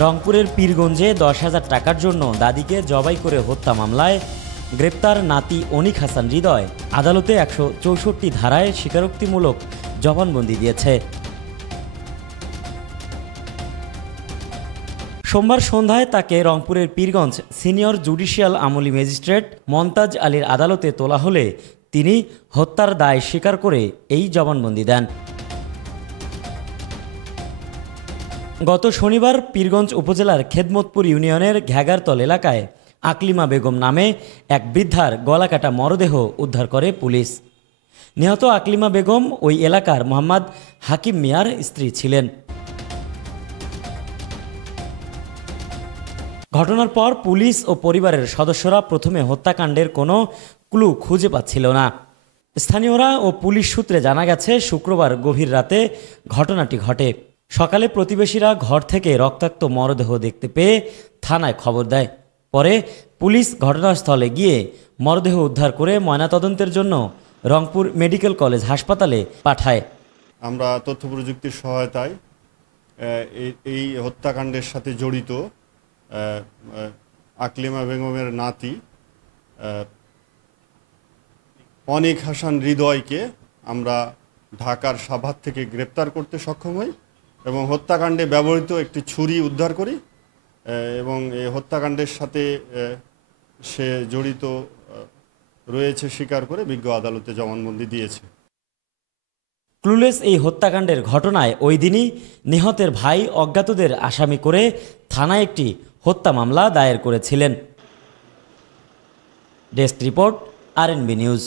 রংপুরের পীরগঞ্জে 10,000 টাকার জন্য দাদিকে জবাই করে হত্যা মামলায় গ্রেপ্তার নাতি অনিক হাসান হৃদয় আদালতে 164 ধারায় স্বীকারোক্তিমূলক জবানবন্দি দিয়েছে। সোমবার সন্ধ্যায় তাকে রংপুরের পীরগঞ্জ সিনিয়র জুডিশিয়াল আমলি ম্যাজিস্ট্রেট মন্তাজ আলীর আদালতে তোলা হলে তিনি হত্যার দায় স্বীকার করে এই জবানবন্দি দেন। গত শনিবার পীরগঞ্জ উপজেলার খেদমতপুর ইউনিয়নের ঘ্যাগারতল এলাকায় আকলিমা বেগম নামে এক বৃদ্ধার গলাকাটা মরদেহ উদ্ধার করে পুলিশ। নিহত আকলিমা বেগম ওই এলাকার মোহাম্মদ হাকিম মিয়ার স্ত্রী ছিলেন। ঘটনার পর পুলিশ ও পরিবারের সদস্যরা প্রথমে হত্যাকাণ্ডের কোনো ক্লু খুঁজে পাচ্ছিল না। স্থানীয়রা ও পুলিশ সূত্রে জানা গেছে, শুক্রবার গভীর রাতে ঘটনাটি ঘটে। সকালে প্রতিবেশীরা ঘর থেকে রক্তাক্ত মরদেহ দেখতে পেয়ে থানায় খবর দেয়। পরে পুলিশ ঘটনাস্থলে গিয়ে মরদেহ উদ্ধার করে ময়নাতদন্তের জন্য রংপুর মেডিকেল কলেজ হাসপাতালে পাঠায়। আমরা তথ্য প্রযুক্তির সহায়তায় এই হত্যাকাণ্ডের সাথে জড়িত আকলিমা বেগমের নাতি অনিক হাসান হৃদয়কে আমরা ঢাকার সাভার থেকে গ্রেপ্তার করতে সক্ষম হই এবং হত্যাকাণ্ডে ব্যবহৃত একটি ছুরি উদ্ধার করি এবং এই হত্যাকাণ্ডের সাথে সে জড়িত রয়েছে স্বীকার করে বিজ্ঞ আদালতে জবানবন্দি দিয়েছে। ক্লুলেস এই হত্যাকাণ্ডের ঘটনায় ওই দিনই নিহতের ভাই অজ্ঞাতদের আসামি করে থানায় একটি হত্যা মামলা দায়ের করেছিলেন। Desk report, RNB news.